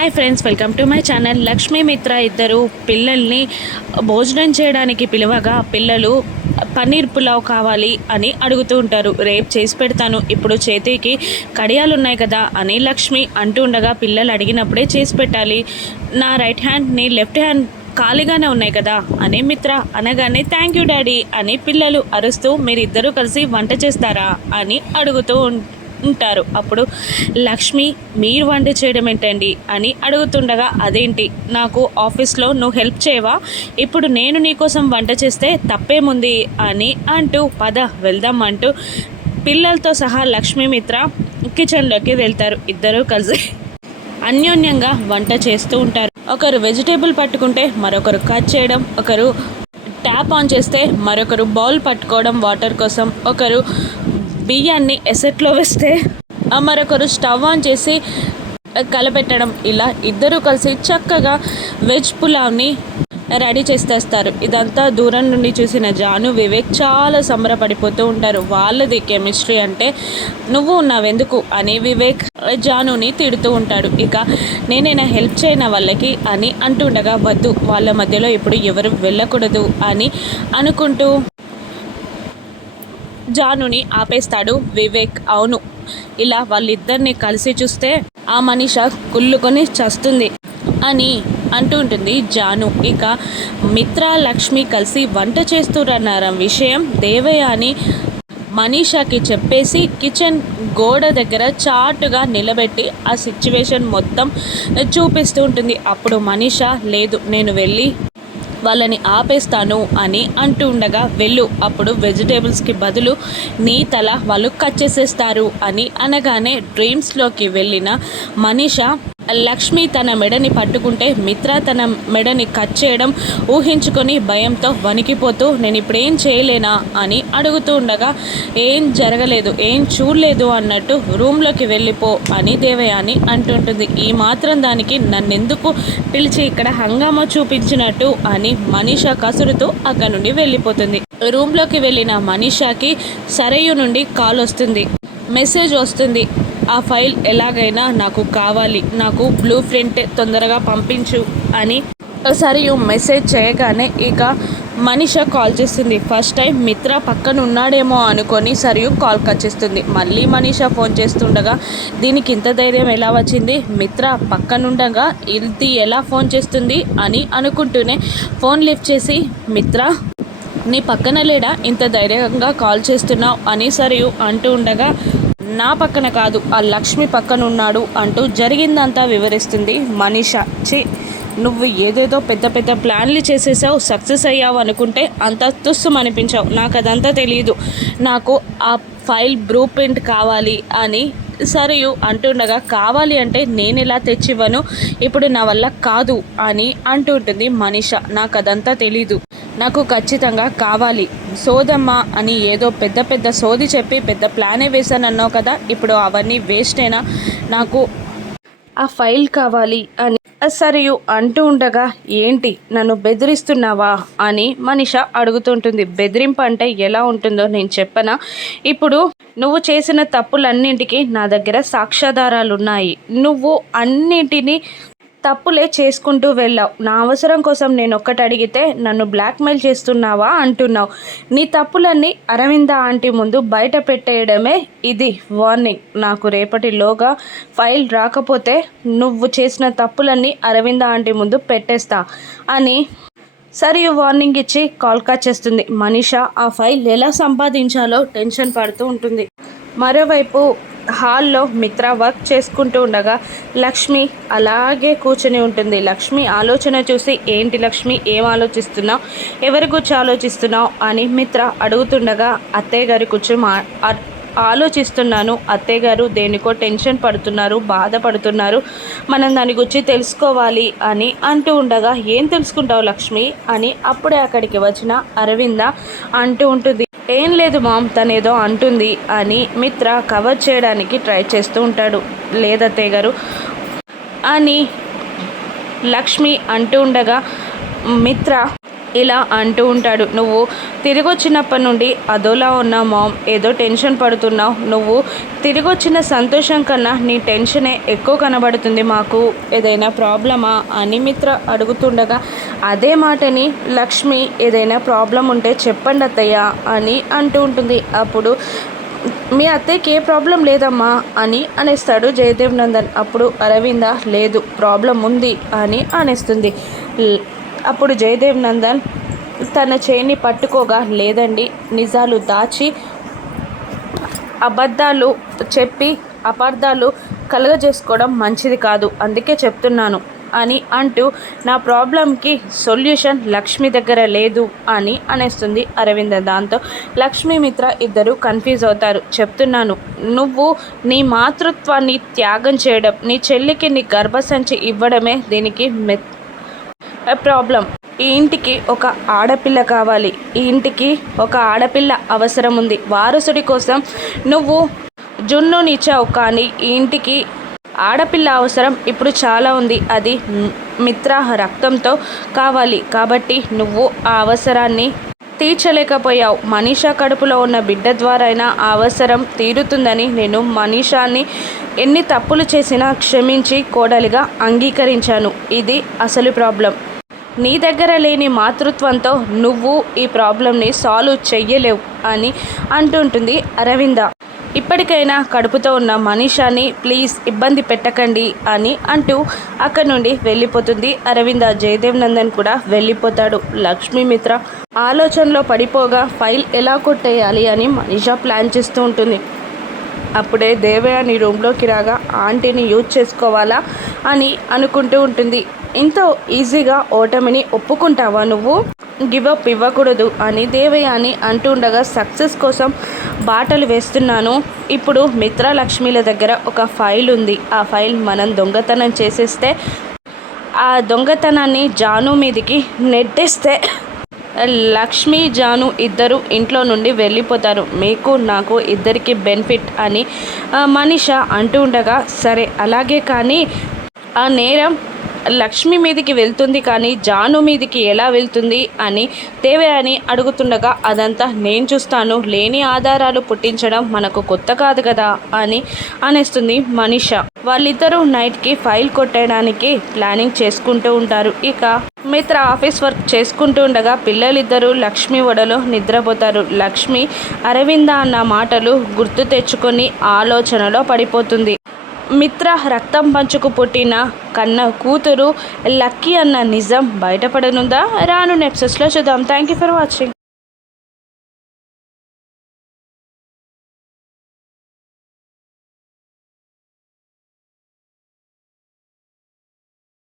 Hi friends welcome to my channel Lakshmi Mitra ఇద్దరు పిల్లల్ని భోజనం చేయడానికి పిలవగా పిల్లలు పన్నీర్ పులావ్ కావాలి అని అడుగుతూ ఉంటారు. రేపు చేసి పెడతాను. ఇప్పుడు చేతికి కడియాలు ఉన్నాయి కదా అని లక్ష్మి అంటూ ఉండగా పిల్లలు అడిగినప్పుడే చేసి పెట్టాలి. నా రైట్ హ్యాండ్ని లెఫ్ట్ హ్యాండ్ ఖాళీగానే ఉన్నాయి కదా అని మిత్ర అనగానే థ్యాంక్ యూ డాడీ అని పిల్లలు అరుస్తూ మీరిద్దరూ కలిసి వంట చేస్తారా? అని అడుగుతూ ఉం- ఉంటారు. అప్పుడు లక్ష్మి మీరు వంట చేయడం ఏంటండి? అని అడుగుతుండగా అదేంటి? నాకు ఆఫీస్లో నువ్వు హెల్ప్ చేయవా? ఇప్పుడు నేను నీకోసం వంట చేస్తే తప్పేముంది? అని అంటూ పద వెళ్దాం అంటూ పిల్లలతో సహా లక్ష్మీ మిత్ర కిచెన్లోకి వెళ్తారు. ఇద్దరూ కలిసి అన్యోన్యంగా వంట చేస్తూ ఉంటారు. ఒకరు వెజిటేబుల్ పట్టుకుంటే మరొకరు కట్ చేయడం ఒకరు ట్యాప్ ఆన్ చేస్తే మరొకరు బౌల్ పట్టుకోవడం వాటర్ కోసం ఒకరు బియ్యాన్ని ఎసెట్లో వేస్తే మరొకరు స్టవ్ ఆన్ చేసి కలపెట్టడం. ఇలా ఇద్దరు కలిసి చక్కగా వెజ్ పులావ్ని రెడీ చేసేస్తారు. ఇదంతా దూరం నుండి చూసిన జాను వివేక్ చాలా సంబరపడిపోతూ ఉంటారు. వాళ్ళది కెమిస్ట్రీ అంటే నువ్వు ఉన్నావెందుకు? అని వివేక్ జానుని తిడుతూ ఉంటాడు. ఇక నేనైనా హెల్ప్ చేయన వాళ్ళకి? అని అంటుండగా వద్దు వాళ్ళ మధ్యలో ఇప్పుడు ఎవరు వెళ్ళకూడదు అని అనుకుంటూ జానుని ఆపేస్తాడు వివేక్. అవును. ఇలా వాళ్ళిద్దరిని కలిసి చూస్తే ఆ మనిష కుళ్ళుకొని చస్తుంది అని అంటూ ఉంటుంది జాను. ఇక మిత్ర లక్ష్మి కలిసి వంట చేస్తున్నారన్న విషయం దేవయ్య అని మనీషాకి చెప్పేసి కిచెన్ గోడ దగ్గర చాటుగా నిలబెట్టి ఆ సిచ్యువేషన్ మొత్తం చూపిస్తూ ఉంటుంది. అప్పుడు మనీషా లేదు నేను వెళ్ళి వాళ్ళని ఆపేస్తాను అని అంటూ ఉండగా వెళ్ళు అప్పుడు వెజిటేబుల్స్కి బదులు నీ తల వాళ్ళు కట్ చేసేస్తారు అని అనగానే డ్రీమ్స్లోకి వెళ్ళిన మనీష లక్ష్మి తన మెడని పట్టుకుంటే మిత్ర తన మెడని కట్ చేయడం ఊహించుకొని భయంతో వణికిపోతూ నేను ఇప్పుడేం చేయలేనా? అని అడుగుతూ ఉండగా ఏం జరగలేదు ఏం చూడలేదు అన్నట్టు రూమ్లోకి వెళ్ళిపో అని దేవయాని అంటుంటుంది. ఈ మాత్రం దానికి నన్నెందుకు పిలిచి ఇక్కడ హంగామా చూపించినట్టు? అని మనీష కసురుతూ అక్కడ నుండి వెళ్ళిపోతుంది. రూమ్లోకి వెళ్ళిన మనీషాకి సరయు నుండి కాల్ వస్తుంది. మెసేజ్ వస్తుంది. ఆ ఫైల్ ఎలాగైనా నాకు కావాలి. నాకు బ్లూ ప్రింట్ తొందరగా పంపించు అని ఒకసారి మెసేజ్ చేయగానే ఇక మనిష కాల్ చేస్తుంది. ఫస్ట్ టైం మిత్ర పక్కన ఉన్నాడేమో అనుకొని సరియు కాల్ కట్ చేస్తుంది. మళ్ళీ మనీష ఫోన్ చేస్తుండగా దీనికి ఇంత ధైర్యం ఎలా వచ్చింది? మిత్ర పక్కనుండగా ఇది ఎలా ఫోన్ చేస్తుంది అని అనుకుంటూనే ఫోన్ లిఫ్ట్ చేసి మిత్ర నీ పక్కన లేడా? ఇంత ధైర్యంగా కాల్ చేస్తున్నావు అని సరియు అంటూ ఉండగా నా పక్కన కాదు ఆ లక్ష్మి పక్కన ఉన్నాడు అంటూ జరిగిందంతా వివరిస్తుంది మనీష. చి నువ్వు ఏదేదో పెద్ద పెద్ద ప్లాన్లు చేసేసావు సక్సెస్ అయ్యావు అనుకుంటే అంత తుస్సు అనిపించావు నాకు అదంతా తెలియదు నాకు ఆ ఫైల్ బ్రూ ప్రింట్ కావాలి అని సరియు అంటుండగా కావాలి అంటే నేను ఎలా తెచ్చివ్వను? ఇప్పుడు నా వల్ల కాదు అని అంటుంటుంది మనీష. నాకు అదంతా తెలీదు. నాకు ఖచ్చితంగా కావాలి. సోదమ్మా అని ఏదో పెద్ద పెద్ద సోది చెప్పి పెద్ద ప్లానే వేశానన్నావు కదా ఇప్పుడు అవన్నీ వేస్టేనా నాకు ఆ ఫైల్ కావాలి అని సరియు అంటూ ఉండగా ఏంటి? నన్ను బెదిరిస్తున్నావా? అని మనిష అడుగుతుంటుంది. బెదిరింపు అంటే ఎలా ఉంటుందో నేను చెప్పనా? ఇప్పుడు నువ్వు చేసిన తప్పులన్నింటికి నా దగ్గర సాక్ష్యాధారాలు ఉన్నాయి నువ్వు అన్నింటినీ తప్పులే చేసుకుంటూ వెళ్ళావు. నా అవసరం కోసం నేను ఒక్కటి అడిగితే నన్ను బ్లాక్మెయిల్ చేస్తున్నావా అంటున్నావు. నీ తప్పులన్నీ అరవింద ఆంటీ ముందు బయట పెట్టేయడమే ఇది వార్నింగ్. నాకు రేపటిలోగా ఫైల్ రాకపోతే నువ్వు చేసిన తప్పులన్నీ అరవింద ఆంటీ ముందు పెట్టేస్తా అని సరియు వార్నింగ్ ఇచ్చి కాల్ కట్ చేస్తుంది. మనీషా ఆ ఫైల్ ఎలా సంపాదించాలో టెన్షన్ పడుతూ ఉంటుంది. మరోవైపు హాల్లో మిత్ర వర్క్ చేసుకుంటూ ఉండగా లక్ష్మి అలాగే కూర్చొని ఉంటుంది. లక్ష్మి ఆలోచన చూసి ఏంటి లక్ష్మి ఏం ఆలోచిస్తున్నావు? ఎవరి గురించి ఆలోచిస్తున్నావు? అని మిత్ర అడుగుతుండగా అత్తయ్య గారి కూర్చొని మా ఆలోచిస్తున్నాను. అత్తయ్య గారు దేనికో టెన్షన్ పడుతున్నారు బాధపడుతున్నారు మనం దాని గురించి తెలుసుకోవాలి అని అంటూ ఉండగా ఏం తెలుసుకుంటావు లక్ష్మి? అని అప్పుడే అక్కడికి వచ్చిన అరవింద అంటూ ఉంటుంది. ఏం లేదు మామ్ తనేదో అంటుంది అని మిత్ర కవర్ చేయడానికి ట్రై చేస్తూ ఉంటాడు. లేదత్తయ్య గారు అని లక్ష్మి అంటూ ఉండగా మిత్ర ఇలా అంటూ ఉంటాడు. నువ్వు తిరిగి వచ్చినప్పటి నుండి అదోలా ఉన్న మామ్ ఏదో టెన్షన్ పడుతున్నావు. నువ్వు తిరిగి వచ్చిన సంతోషం కన్నా నీ టెన్షనే ఎక్కువ కనబడుతుంది మాకు. ఏదైనా ప్రాబ్లమా అని మిత్ర అడుగుతుండగా అదే మాటని లక్ష్మి ఏదైనా ప్రాబ్లం ఉంటే చెప్పండి అత్తయ్య అని అంటూ ఉంటుంది. అప్పుడు మీ అత్తయ్యకి ఏ ప్రాబ్లం లేదమ్మా అని అనేస్తాడు జయదేవ్ నందన్. అప్పుడు అరవింద లేదు ప్రాబ్లం ఉంది అని అనేస్తుంది. అప్పుడు జయదేవ్ నందన్ తన చేయిని పట్టుకోగా లేదండి నిజాలు దాచి అబద్ధాలు చెప్పి అపార్థాలు కలుగజేసుకోవడం మంచిది కాదు అందుకే చెప్తున్నాను. అని అంటూ నా ప్రాబ్లంకి సొల్యూషన్ లక్ష్మి దగ్గర లేదు అని అనేస్తుంది అరవింద. దాంతో లక్ష్మి మిత్ర ఇద్దరు కన్ఫ్యూజ్ అవుతారు. చెప్తున్నాను. నువ్వు నీ మాతృత్వాన్ని త్యాగం చేయడం నీ చెల్లికి నీ గర్భసంచి ఇవ్వడమే దీనికి మె ప్రాబ్లం. ఈ ఇంటికి ఒక ఆడపిల్ల కావాలి. ఈ ఇంటికి ఒక ఆడపిల్ల అవసరం ఉంది వారసుడి కోసం నువ్వు జున్నునిచ్చావు కానీ ఈ ఇంటికి ఆడపిల్ల అవసరం ఇప్పుడు చాలా ఉంది. అది మిత్ర రక్తంతో కావాలి. కాబట్టి నువ్వు ఆ అవసరాన్ని తీర్చలేకపోయావు. మనీషా కడుపులో ఉన్న బిడ్డ ద్వారా అయినా ఆ అవసరం తీరుతుందని నేను మనీషాని ఎన్ని తప్పులు చేసినా క్షమించి కోడలిగా అంగీకరించాను. ఇది అసలు ప్రాబ్లం. నీ దగ్గర లేని మాతృత్వంతో నువ్వు ఈ ప్రాబ్లంని సాల్వ్ చెయ్యలేవు అని అంటుంటుంది అరవింద. ఇప్పటికైనా కడుపుతో ఉన్న మనీషాని ప్లీజ్ ఇబ్బంది పెట్టకండి అని అంటూ అక్కడి నుండి వెళ్ళిపోతుంది. అరవింద జయదేవ్ నందన్ కూడా వెళ్ళిపోతాడు. లక్ష్మీమిత్ర ఆలోచనలో పడిపోగా ఫైల్ ఎలా కొట్టేయాలి అని మనీషా ప్లాన్ చేస్తూ ఉంటుంది. అప్పుడే దేవయాని రూమ్లోకి రాగా ఆంటీని యూజ్ చేసుకోవాలా అని అనుకుంటూ ఉంటుంది. ఇంత ఈజీగా ఓటమిని ఒప్పుకుంటావా నువ్వు? గివప్ ఇవ్వకూడదు అని దేవయాని అంటుండగా సక్సెస్ కోసం బాటలు వేస్తున్నాను. ఇప్పుడు మిత్రలక్ష్మిల దగ్గర ఒక ఫైల్ ఉంది. ఆ ఫైల్ మనం దొంగతనం చేసేస్తే ఆ దొంగతనాన్ని జాను మీదికి నెట్టేస్తే లక్ష్మి జాను ఇద్దరు ఇంట్లో నుండి వెళ్ళిపోతారు. మీకు నాకు ఇద్దరికి బెనిఫిట్ అని మనిష మనీష అంటూ ఉండగా సరే అలాగే కానీ ఆ నేరం లక్ష్మి మీదికి వెళ్తుంది కానీ జాను మీదికి ఎలా వెళ్తుంది అని దేవయాని అడుగుతుండగా అదంతా నేను చూస్తాను. లేని ఆధారాలు పుట్టించడం మనకు కొత్త కాదు కదా అని అనేస్తుంది మనీష. వాళ్ళిద్దరూ నైట్కి ఫైల్ కొట్టడానికి ప్లానింగ్ చేసుకుంటూ ఉంటారు. ఇక మిత్ర ఆఫీస్ వర్క్ చేసుకుంటూ ఉండగా పిల్లలిద్దరూ లక్ష్మి ఒడలో నిద్రపోతారు. లక్ష్మి అరవింద అన్న మాటలు గుర్తు తెచ్చుకొని ఆలోచనలో పడిపోతుంది. మిత్ర రక్తం పంచుకు పుట్టిన కన్న కూతురు లక్కీ అన్న నిజం బయటపడనుందా? రాను నెప్సెస్లో చూద్దాం. Thank you for watching